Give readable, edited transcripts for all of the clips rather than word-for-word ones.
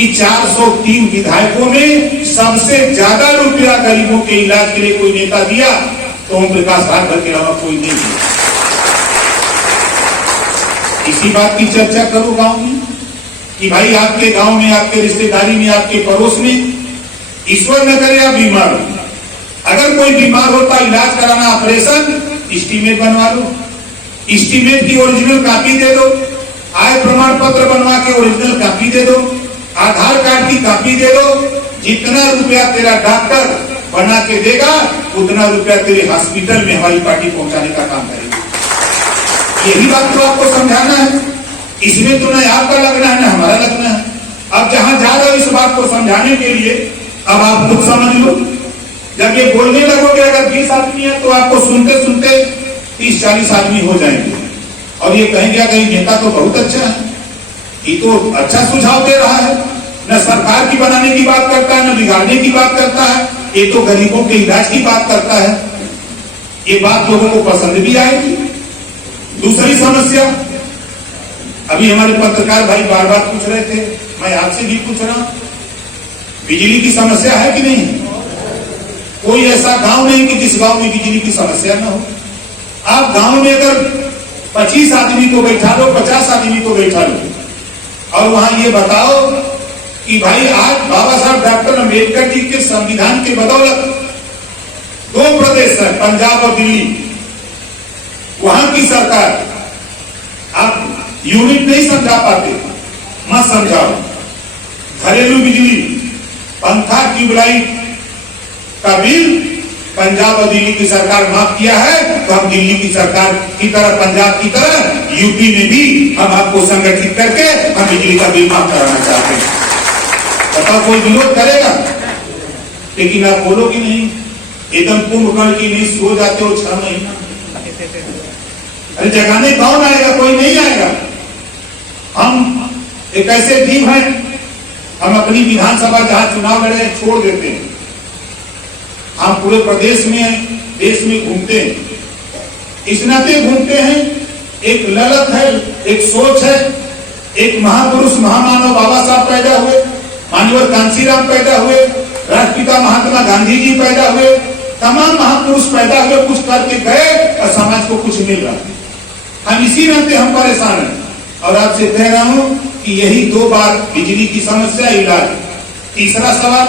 कि 403 विधायकों में सबसे ज्यादा रुपया गरीबों के इलाज के लिए कोई नेता दिया तो ओम प्रकाश राजभर के अलावा कोई नहीं दिया। इसी बात की चर्चा करो गांव में कि भाई आपके गांव में, आपके रिश्तेदारी में, आपके पड़ोस में ईश्वर न करे आप बीमार हो, अगर कोई बीमार होता इलाज कराना ऑपरेशन, एस्टीमेट बनवा लो, एस्टीमेट की ओरिजिनल कॉपी दे दो, आय प्रमाण पत्र बनवा के ओरिजिनल कॉपी दे दो, आधार कार्ड की कॉपी दे दो, जितना रुपया तेरा डॉक्टर बना के देगा उतना रुपया तेरे हॉस्पिटल में हमारी पार्टी पहुंचाने का काम करेगी। यही बात तो आपको समझाना है, इसमें तो न आपका लगना है न हमारा लगना है। अब जहां जा रहे हो इस बात को समझाने के लिए, अब आप खुद समझ लो। जब ये बोलने लगोगे अगर 20 आदमी है तो आपको सुनते सुनते 30-40 आदमी हो जाएंगे और ये कहेंगे कहीं नेता तो बहुत अच्छा है, ये तो अच्छा सुझाव दे रहा है, न सरकार की बनाने की बात करता है न बिगाड़ने की बात करता है, ये तो गरीबों के इलाज की बात करता है। ये बात लोगों को पसंद भी आएगी। दूसरी समस्या, अभी हमारे पत्रकार भाई बार बार पूछ रहे थे, मैं आपसे भी पूछ रहा हूं, बिजली की समस्या है कि नहीं? कोई ऐसा गांव नहीं कि जिस गांव में बिजली की समस्या ना हो। आप गांव में अगर 25 आदमी को बैठा लो, 50 आदमी को बैठा लो और वहां ये बताओ कि भाई आज बाबा साहब डॉक्टर अम्बेडकर जी के संविधान के बदौलत 2 प्रदेश है, पंजाब और दिल्ली, वहां की सरकार, आप यूनिट नहीं समझा पाते, मत समझाओ। घरेलू बिजली, पंखा, ट्यूबलाइट का बिल पंजाब और दिल्ली की सरकार माफ किया है, तो हम दिल्ली की सरकार की तरह, पंजाब की तरह यूपी में भी हम आपको संगठित करके हम बिजली का बिल माफ कराना चाहते हैं। बताओ कोई विरोध करेगा? लेकिन आप बोलोगे नहीं, एकदम कुंभकर्ण की नहीं सो जाते हो 6 महीना, अरे जगाने कौन आएगा? कोई नहीं आएगा। हम एक ऐसे टीम है, हम अपनी विधानसभा जहां चुनाव लड़े छोड़ देते हैं, हम पूरे प्रदेश में, देश में घूमते हैं। इस नाते घूमते हैं, एक ललक है, एक सोच है, एक महापुरुष महामानव बाबा साहब पैदा हुए, मानवर कांशीराम पैदा हुए, राष्ट्रपिता महात्मा गांधी जी पैदा हुए, तमाम महापुरुष पैदा हुए, कुछ करके गए और समाज को कुछ मिल रहा है। हम इसी नाते हम परेशान हैं और आपसे कह रहा हूं कि यही 2 बात, बिजली की समस्या, इलाज। तीसरा सवाल,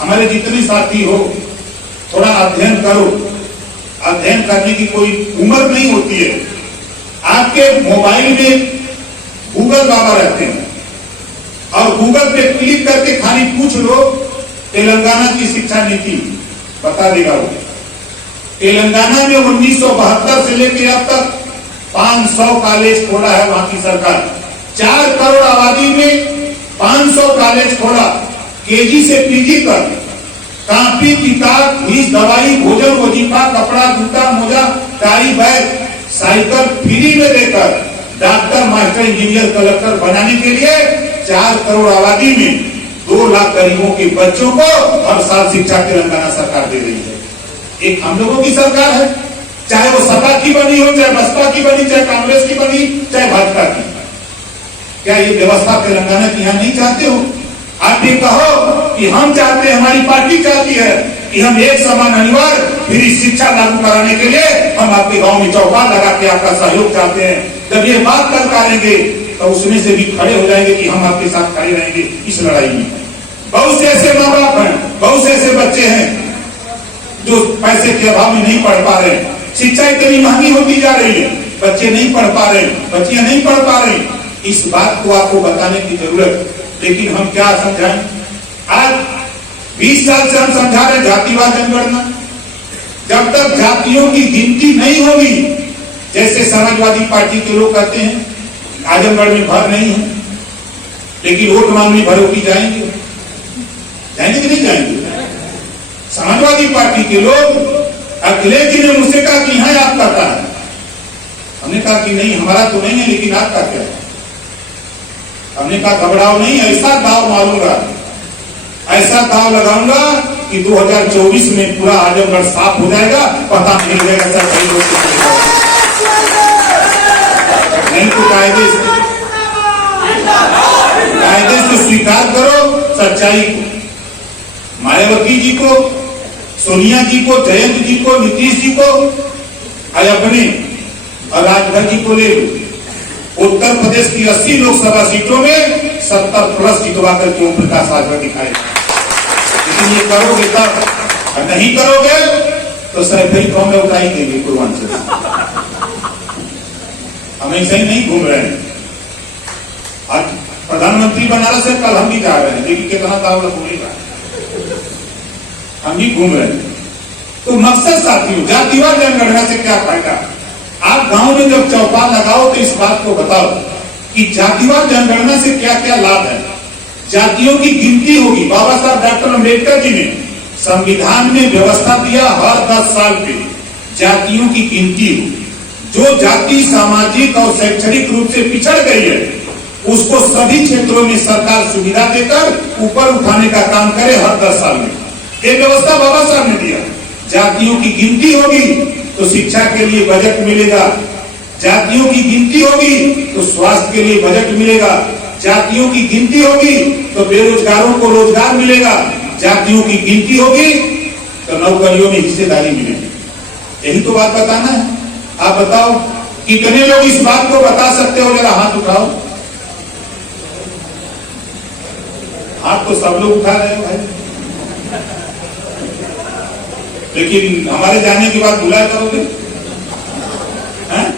हमारे जितने साथी हो थोड़ा अध्ययन करो। अध्ययन करने की कोई उम्र नहीं होती है। आपके मोबाइल में गूगल बाबा रहते हैं और गूगल पे क्लिक करके खाली पूछ लो तेलंगाना की शिक्षा नीति, बता देगा वो। तेलंगाना में 1972 से लेकर अब तक 500 कॉलेज खोला है वहां की सरकार। 4 करोड़ आबादी में 500 कॉलेज खोला, केजी से पीजी तक, कापी, किताब, फीस, दवाई, भोजन, वजीफा, कपड़ा, जूता, मोजा, टाई, बैग, साइकिल फ्री में देकर डॉक्टर, मास्टर, इंजीनियर, कलेक्टर बनाने के लिए 4 करोड़ आबादी में 2 लाख गरीबों के बच्चों को हर साल शिक्षा तेलंगाना सरकार दे रही है। एक हम लोगों की सरकार है, चाहे वो सपा की बनी हो, चाहे बसपा की बनी, चाहे कांग्रेस की बनी, चाहे भाजपा की। क्या ये व्यवस्था तेलंगाना की यहां नहीं चाहते हो? आप ये कहो कि हम चाहते हैं, हमारी पार्टी चाहती है कि हम एक समान अनिवार्य फ्री शिक्षा लागू कराने के लिए हम आपके गांव में चौपाल लगा के आपका सहयोग चाहते हैं। जब ये बात करेंगे तो उसमें से भी खड़े हो जाएंगे कि हम आपके साथ खड़े रहेंगे इस लड़ाई में। बहुत से ऐसे माँ बाप हैं, बहुत से ऐसे बच्चे हैं जो पैसे के अभाव में नहीं पढ़ पा रहे। शिक्षा इतनी महंगी होती जा रही है, बच्चे नहीं पढ़ पा रहे, बच्चियां नहीं पढ़ पा रही। इस बात को आपको बताने की जरूरत, लेकिन हम क्या समझाएं? आज 20 साल से हम समझा रहे जातिवाद जनगणना। जब तक जातियों की गिनती नहीं होगी, जैसे समाजवादी पार्टी के लोग कहते हैं आजमगढ़ में भर नहीं है, लेकिन वोट मांगने भरों की जाएंगे, जाएंगे कि नहीं जाएंगे? समाजवादी पार्टी के लोग, अखिलेश जी ने मुझसे कहा कि यहां आपका क्या है? हमने कहा कि नहीं, हमारा तो नहीं है, लेकिन आपका क्या है? हमने कहा घबराओ नहीं, ऐसा दाव मारूंगा, ऐसा दाव लगाऊंगा कि 2024 में पूरा आजमगढ़ साफ हो जाएगा, पता मिल जाएगा सर कई लोग नहीं तो कायदे से स्वीकार करो सच्चाई को। मायावती जी को, सोनिया जी को, जयंत जी को, नीतीश जी को, अपने और राजभर जी को ले लो। उत्तर प्रदेश की 80 लोकसभा सीटों में 70+ जितवा करके ओम प्रकाश राजभर दिखाएगा। लेकिन ये करोगे तब, और नहीं करोगे तो सैफई कौन में उठाई देंगे पूर्वांचल। हम ऐसे ही नहीं घूम रहे हैं। आज प्रधानमंत्री बनारस से कल हम भी जा रहे हैं, देखिए कितना दावला घूमेगा, हम भी घूम रहे हैं। तो मकसद साथियों, जातिवाद जनगणना से क्या फायदा? आप गांव में जब चौपाल लगाओ तो इस बात को बताओ कि जातिवाद जनगणना से क्या क्या लाभ है। जातियों की गिनती होगी। बाबा साहब डॉक्टर अम्बेडकर जी ने संविधान में व्यवस्था दिया, हर 10 साल पे जातियों की गिनती होगी। जो जाति सामाजिक और शैक्षणिक रूप से पिछड़ गई है, उसको सभी क्षेत्रों में सरकार सुविधा देकर ऊपर उठाने का काम करे हर 10 साल में। ये व्यवस्था बाबा साहब ने दिया। जातियों की गिनती होगी तो शिक्षा के लिए बजट मिलेगा, जातियों की गिनती होगी तो स्वास्थ्य के लिए बजट मिलेगा, जातियों की गिनती होगी तो बेरोजगारों को रोजगार मिलेगा, जातियों की गिनती होगी तो नौकरियों में हिस्सेदारी मिलेगी। यही तो बात बताना है। आप बताओ कितने लोग इस बात को बता सकते हो? जरा हाथ उठाओ। हाथ तो सब लोग उठा रहे हो भाई, लेकिन हमारे जाने के बाद बुलाया करोगे?